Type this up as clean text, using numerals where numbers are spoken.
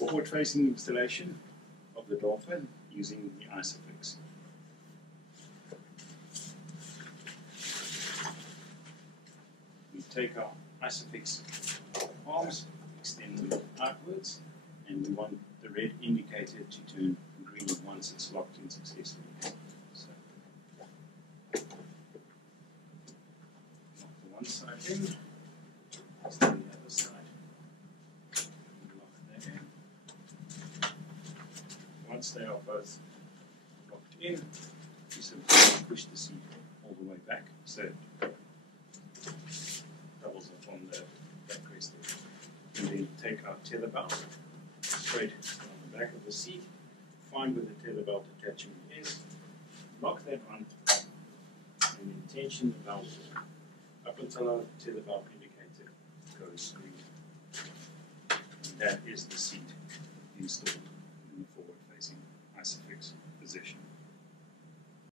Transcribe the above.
forward-facing installation of the Dolphin using the ISOFIX. We take our ISOFIX arms, extend them outwards, and we want the red indicator to turn green once it's locked in successfully. So, lock the one side in, extend the other side, lock that in. Once they are both locked in, you simply push the seat all the way back, so it doubles up on the backrest. And then take our tether belt straight on the back of the seat, find where the tether belt attachment is, lock that on, and then tension the belt up until our tether belt indicator goes green. And that is the seat installed.